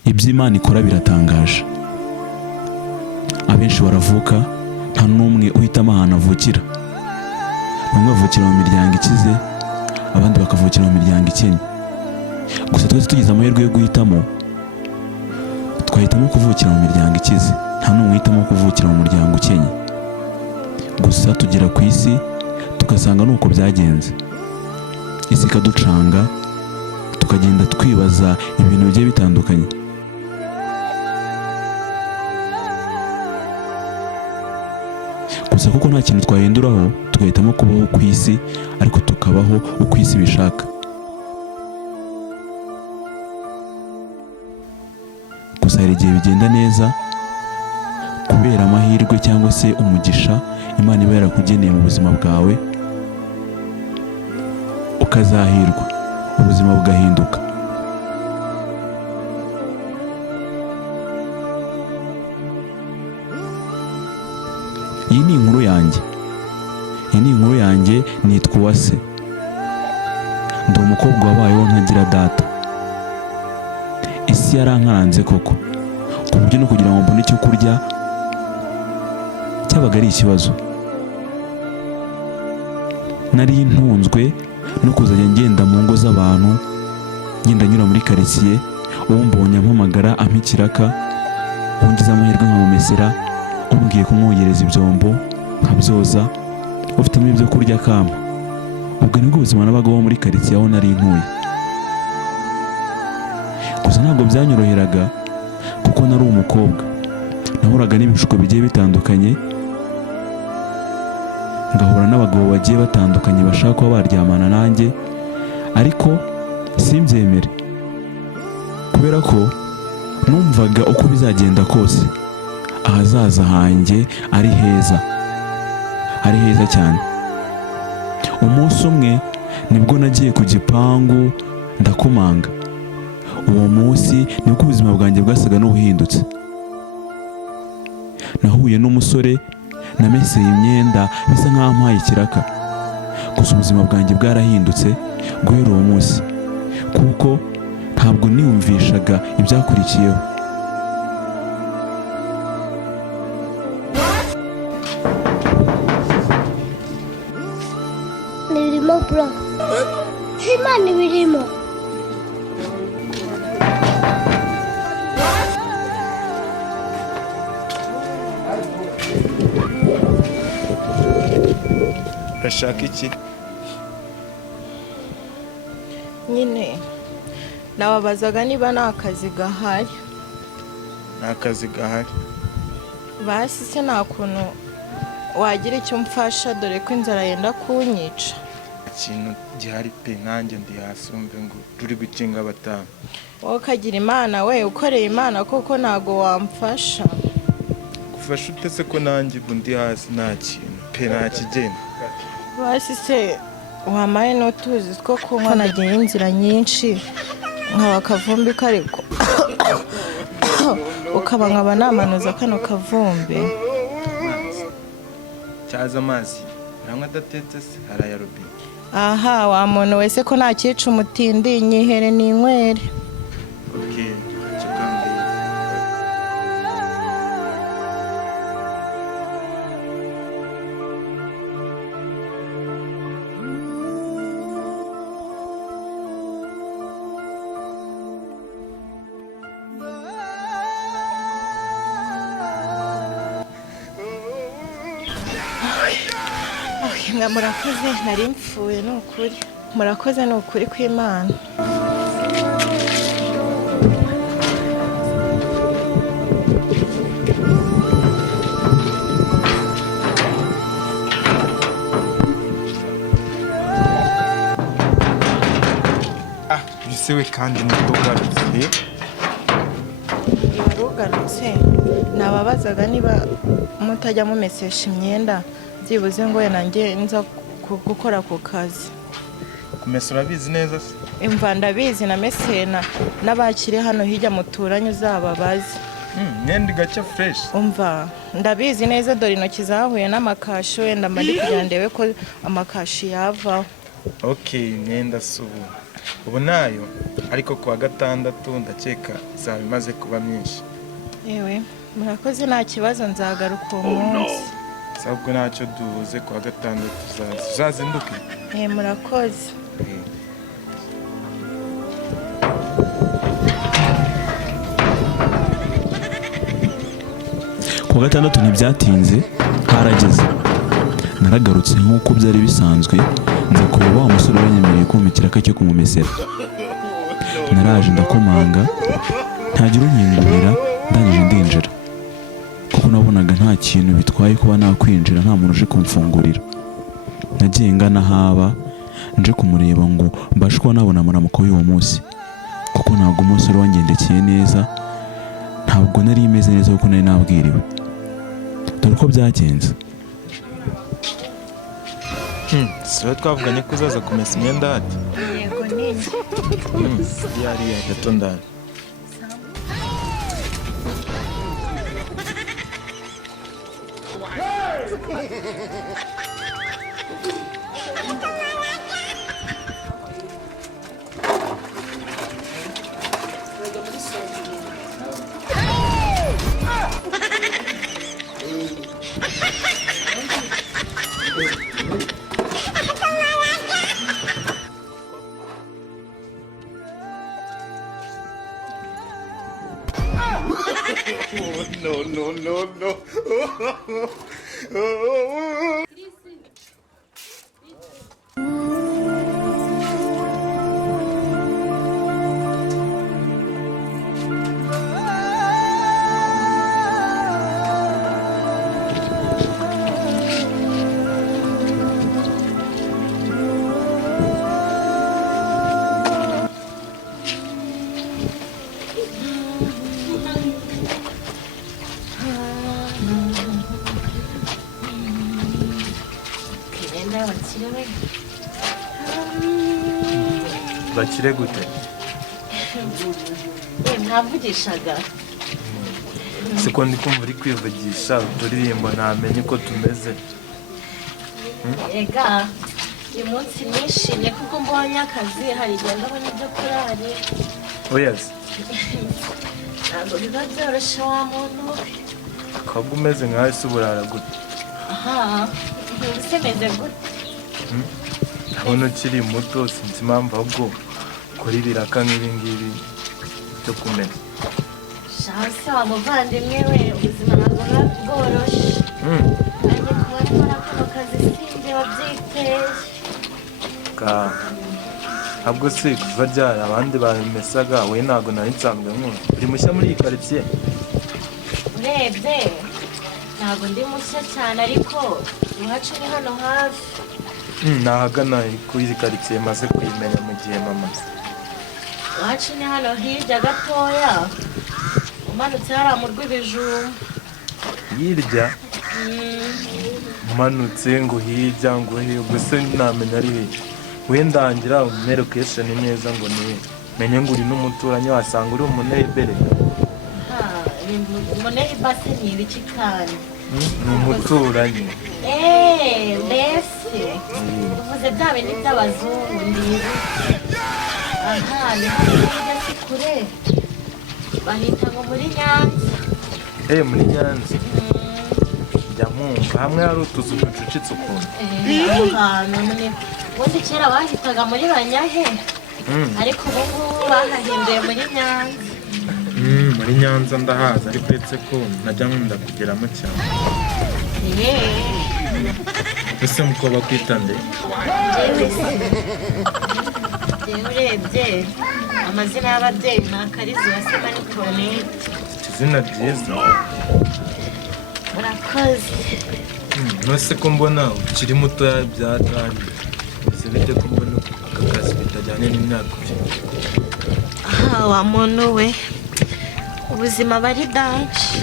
Iby'Imana ikora biratangaje. Abenshi baravuka nta n'umwe uhitamo ahantu avukira. Bamwe bavukira mu miryango ikize, abandi bakavukira mu miryango ikennye. Gusa twese tugize amahirwe yo guhitamo, twahitamo kuvukira mu miryango ikize, nta n'umwe uhitamo kuvukira mu muryango ukennye. Gusa tugera ku isi tugasanga nuko byagenze. Isi ikaducanga, tukagenda twibaza ibintu bigiye bitandukanye. Gusa kuko nta kintu twahinduraho, tugahitamo kubaho ku isi, ariko tukabaho uko isi bishaka. Gusa hari igihe bigenda neza kubera amahirwe cyangwa se umugisha Imana iba yarakugeneye mu buzima bwawe, ukazahirwa, ubuzima bugahinduka. Iyi ni inkuru yanjye. Iyi ni inkuru yanjye, nitwa UWASE. Ndi umukobwa wabayeho ntagira data. Isi yarankaranze koko, ku buryo no kugira ngo mbone icyo kurya cyabaga ari ikibazo. Nari ntunzwe no kuzajya ngenda mu ngo z'abantu, ngenda nyura muri karitsiye, uwo mbonye ampamagara ampa ikiraka, ungize amahirwe nkamumesera, umbwiye kumwogereza ibyombo nkabyoza, ufitemo ibyo kurya akampa. Ubwo nibwo ubuzima nabagaho muri karitsiye aho nari ntuye. Gusa ntabwo byanyoroheraga kuko nari umukobwa. Nahuraga n'ibishuko bigiye bitandukanye, ngahura n'abagabo bagiye batandukanye bashaka kuba baryamana nanjye, ariko simbyemere kubera ko numvaga uko bizagenda kose ahazaza hanjye ari heza cyane. Umunsi umwe nibwo nagiye ku gipangu ndakomanga. Uwo munsi nibwo ubuzima bwanjye bwasaga n'ubuhindutse. Nahuye n'umusore, nameseye imyenda bisa nk'aho ampaye ikiraka. Gusa ubuzima bwanjye bwarahindutse guhera uwo munsi, kuko ntabwo niyumvishaga ibyakurikiyeho. Nibirimo bro. Imana ibirimo. Urashaka iki? Nyine nababazaga niba nta kazi gahari. Nta kazi gahari. Basi se nta kuntu wagira icyo umfasha, dore ko inzara yenda kunyica. Ikintu gihari pe, nanjye ndi hasi umve ngo turi gukinga batanu. Wowe kagira Imana we, ukoreye Imana koko ntago wamfasha. Gufasha utese ko nanjye ndi hasi nta kintu pe, nta kigenda. Basi se wamaye n'utuzi two kunywa, nagiye inzira nyinshi nkaba akavumbi kariko ukaba nkaba namanuza kano kavumbi. Cyaza amazi nanywa adatetse se, haraya robine. Aha, wa muntu wese ko nta cyica umutindi, nyihere n'inywere. Okay, icyo kandi murakoze, nari mpfuye n'ukuri. Murakoze n'ukuri kw'Imana. bisewe kandi n'ugarutse. Yarugarutse, nababazaga niba mutajya mumesesha imyenda, byibuze ngo nanjye nza gukora ku kazi. Kumesa urabizi neza se? Imva ndabizi, namesena n'abakiri hano hirya muturanye uzababaze. Myenda igacya fresh. Umva ndabizi neza, dore intoki zahuye n'amakashi, wenda mari kugira ndebe ko amakashi yavaho. Okay, myenda subu ubu nayo ariko kuwa gatandatu ndakeka izaba imaze kuba myinshi. yewe murakoze nta kibazo nzagaruka uwo munsi. Sabwo ntacyo duhuze kuwa gatandatu uzazinduke. Murakoze. kuwa gatandatu ntibyatinze harageze, naragarutse nk'uko byari bisanzwe nza kureba wa musore wanyemereye kumpa ikiraka cyo kumumesera. Naraje ndakomanga ntagira unkingurira, ndangije ndinjira kuko nabonaga nta kintu bitwaye kuba nakwinjira nta muntu uje kumfungurira. Nagiye ngana haba nje kumureba ngo mbashe kuba nabona amaramuko y'uwo munsi, kuko ntabwo umusore wangendekeye neza, ntabwo nari imeze neza kuko nari nabwiriwe. Dore uko byagenze. Siwe twavuganye ko uzaza kumesa imyenda hati? Yego nini. Yariya gato ndani. No. Bakire gute? Ntavugishaga. Siko ndi kumva uri kwivugisha uturirimbo ntamenye uko tumeze. Ega uyu munsi nishimye kuko mbonye akazi, hari igihe ndabona ibyo kurari. Oyazi. Ntabwo biba byoroshye wa muntu. Akabwa umeze nkaho se uburara gute? Aha, mbese meze gute? Ndabona ukiri muto, sinzi impamvu ahubwo ukora ibiraka nk'ibi ngibi byo kumena. Shanse wa muvandimwe we, ubuzima ntabwo buba bworoshye. Nanjye kuba nkora kano kazi sinjye wabyiteye. Ntabwo se kuva ryari abandi babimesaga, we ntabwo nari nsanzwe nk'ubu. Uri mushya muri iyi karitsiye? Urebye ntabwo ndi mushya cyane, ariko iwacu ni hano hafi. Nahagana kuri iyi karitsiye maze kuyimenya mu gihe mama. Iwacu ni hano hirya gatoya, umanutse hariya mu rw'ibijumba. Hirya? Umanutse ngo hirya ngo he, ubwo se namenya ari he? Wendangira umerekesha ni neza ngo ni menye ngo uri n'umuturanyi, wasanga uri umunebere. Umunebase ni ibiki kandi? Ni umuturanyi. Mbese uvuze bya bindi by'abazungu ndibi. Aha, ni hirya si kure, bahita ngo muri Nyanza. Muri Nyanza? Njya mwumva hamwe hari utuzu ducucitse ukuntu. Aho hantu ubundi kera bahitaga muri Banyahe, ariko ubu ngubu bahahinduye muri Nyanza. Muri Nyanza ndahaza, ariko uretse ko najya nkunda kugeramo cyane. Ese mukobwa kwita nde? Njyewe urebye amazina y'ababyeyi ni Akarizi wa Sema n'Itonete. Izina ryiza. Murakoze. Nose ko mbona ukiri mutoya byatangiye. Ese bite ko mbona aka kazi bitajyanye n'imyaka ufite? Wa muntu we, ubuzima bari danje.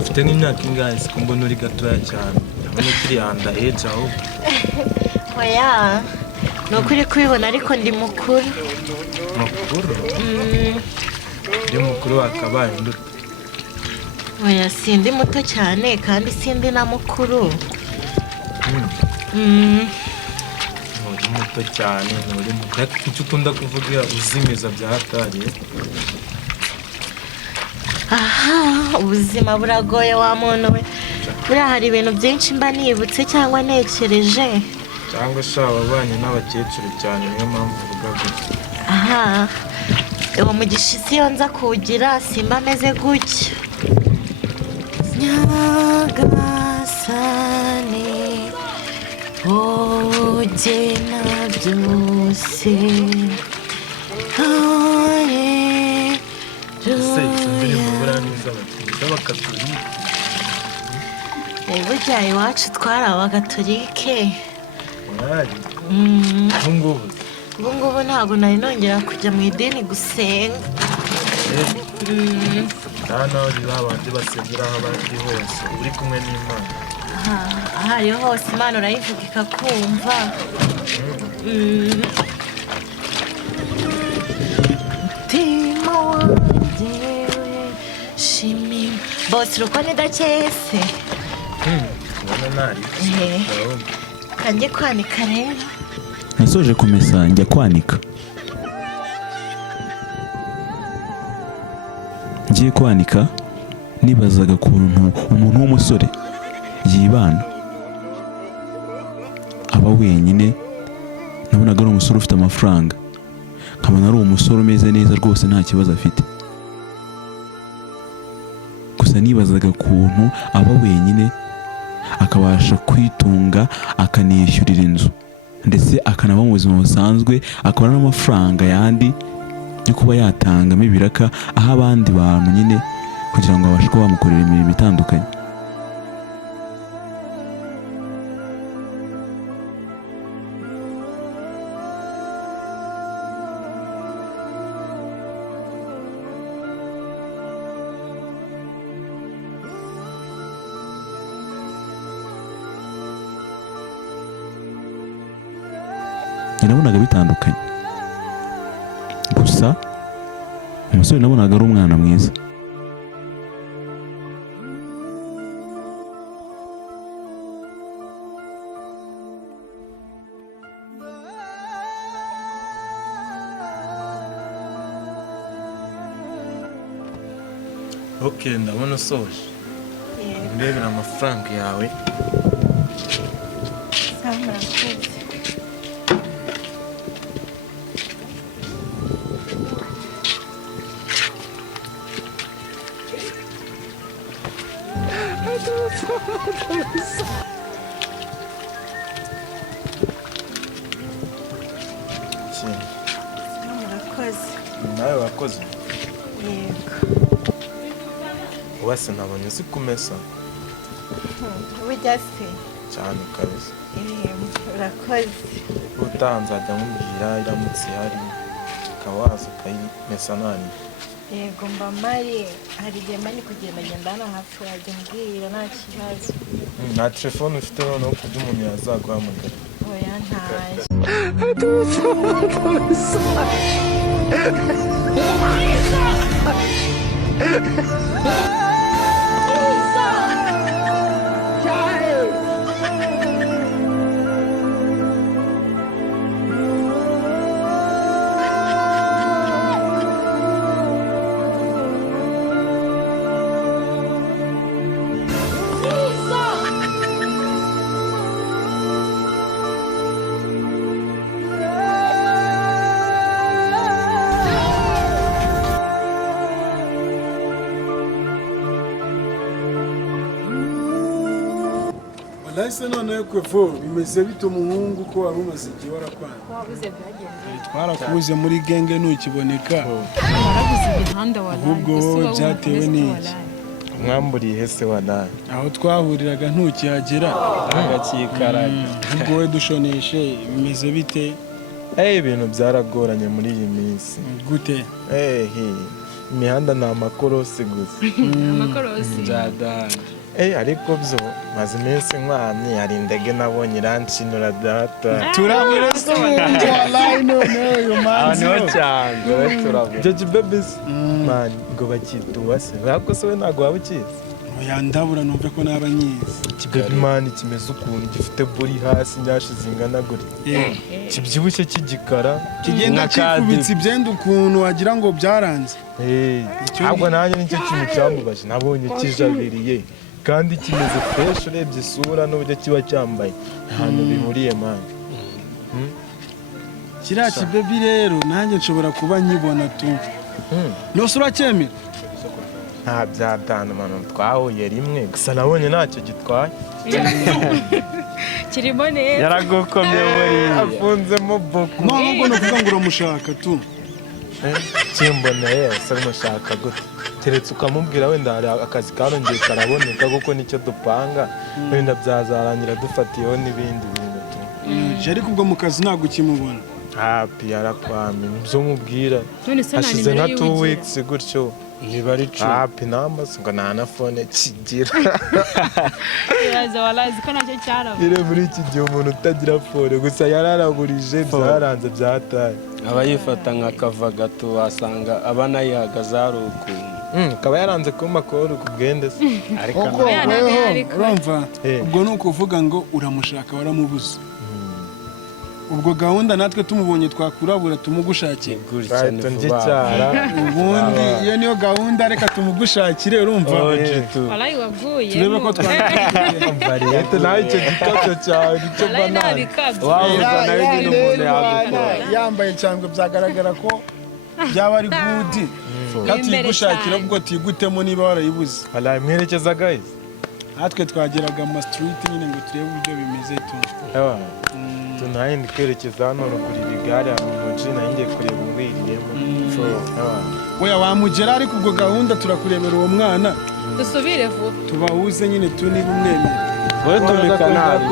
Ufite nk'imyaka ingahe? Siko mbona uri gatoya cyane. Ndabona ukiri handa age aho. Oya, ni ukuri kubibona ariko ndi mukuru. Mukuru? Ndi mukuru wakabaye nduta. Oya, sindi muto cyane kandi sindi na mukuru. uri muto cyane nturi mukuru icyo ukunda kuvuga uzimiza bya hatari. aha ubuzima buragoye wa muntu we buriya hari ibintu byinshi mba nibutse cyangwa ntekereje cyangwa se ababanye n'abakecuru cyane niyo mpamvu uvuga gutya. aha uwo mugisha isi iyo nza kuwugira simba ameze gutya. Nyagasani ugena byose ese izo ndirimbo buriya ni iz'abakatolike. burya iwacu twari abagatolike. ubu ngubu ntabwo nari nongera kujya mu idini gusenga. hano babandi basengera aho bari hose uri kumwe n'Imana. aho ariho hose Imana urayivuga ikakumva. mutima wanjye shimi bose uruko ni dakese. ubona ntari kanjye kwanika rero. nasoje kumesa njya kwanika. ngiye kwanika nibazaga ukuntu umuntu w'umusore yibana aba wenyine. nabonaga ari umusore ufite amafaranga, nkabona ari umusore umeze neza rwose nta kibazo afite. gusa nibazaga ukuntu aba wenyine akabasha kwitunga akanishyurira inzu ndetse akanaba mu buzima busanzwe, akabona n'amafaranga yandi yo kuba yatangamo ibiraka aho abandi bantu nyine kugira ngo babashe kuba bamukorera imirimo itandukanye. nabonaga bitandukanye, gusa umusore nabonaga ari umwana mwiza. ndabona usoje ndebera amafaranga yawe. murakoze. nawe wakoze. yego uwase nabonye uzi kumesa burya se cyane kabisa. urakoze. utaha nzajya nkubwira iramutse ihari ukaba waza ukayimesa nani. yego mba mari hari igihe mba ni kugenda ngenda hano hafi wajya umbwira nta kibazo. nta telefone ufite noneho ku buryo umuntu yazaguhamagara. oya ntayo. Nahise none kwevo bimeze bite umuhungu ko wari umaze igihe warakwana? wabuze byagenze. Twarakubuze muri genge ntukiboneka. warabuze imihanda wa ahubwo wowe byatewe n'iki? mwamburiye hese wanaye aho twahuriraga ntukihagera agakikaraga. ahubwo wowe dushoneshe bimeze bite? ibintu byaragoranye muri iyi minsi. gute? imihanda ni amakorosi gusa. amakorosi byadanje. ariko byo maze iminsi nkwamye hari indege nabonye iranshinura data. turabura se umuhungu wallahi none uyu manzi. cyane turabura. Joji babies man ngo bakita UWASE. Bako se we ntago waba ukizi? oya ndabura numve ko naba nyizi ikibebi mani kimeze ukuntu gifite buri hasi nyashi zingana gutya kibyibushye cy'igikara kigenda kikubitse ibyenda ukuntu wagira ngo byaranze ahubwo nanjye nicyo kintu cyambubaje nabonye kijabiriye kandi kimeze fresh urebye isura n'uburyo kiba cyambaye ahantu bihuriye mani kiriya kibebi rero nanjye nshobora kuba nkibona tu nose uracyemera nta byatanu mano twahuye rimwe gusa nabonye ntacyo gitwaye kirimo neza yaragukomye muri afunzemo boko ahubwo ni ukuvuga ngo uramushaka tu kimboneye ese umushaka gute keretse ukamubwira wenda hari akazi karongeye karaboneka kuko nicyo dupanga wenda byazarangira dufatiyeho n'ibindi bintu tu ariko ubwo mu kazi ntabwo ukimubona hapi yarakwamye ibyo mubwira hashize nka 2 weeks gutyo niba ari cyo hapi nambase ngo nta na fone kigira iraza walazi ko nacyo cyaraba ire muri iki gihe umuntu utagira fone gusa yararaburije byaranze byataye aba yifata nka kava gato wasanga abana yihagaze ari ukuntu akaba yaranze kuma koro ku bwende se ariko urumva ubwo ni ukuvuga ngo uramushaka waramubuze ubwo gahunda natwe tumubonye twakurabura tumugushakire ubundi iyo niyo gahunda reka tumugushakire urumva walayi waguye turebe ko twakiriye nawe icyo gikato cyawe nicyo banana wabuza nawe nyine umuntu yagukora yambaye cyangwa byagaragara ko byaba ari gudi katigushakira ubwo tigutemo niba warayibuze walayi mwerekeza guys natwe twageraga mu street nyine ngo turebe uburyo bimeze tu tunaye ndikerekeza hano rugurira igare mu muji nayo ngiye kureba umwiriyemo oya wamugera ariko ubwo gahunda turakurebera uwo mwana dusubire vuba tubahuze nyine tu niba umwemera wowe tumika nabi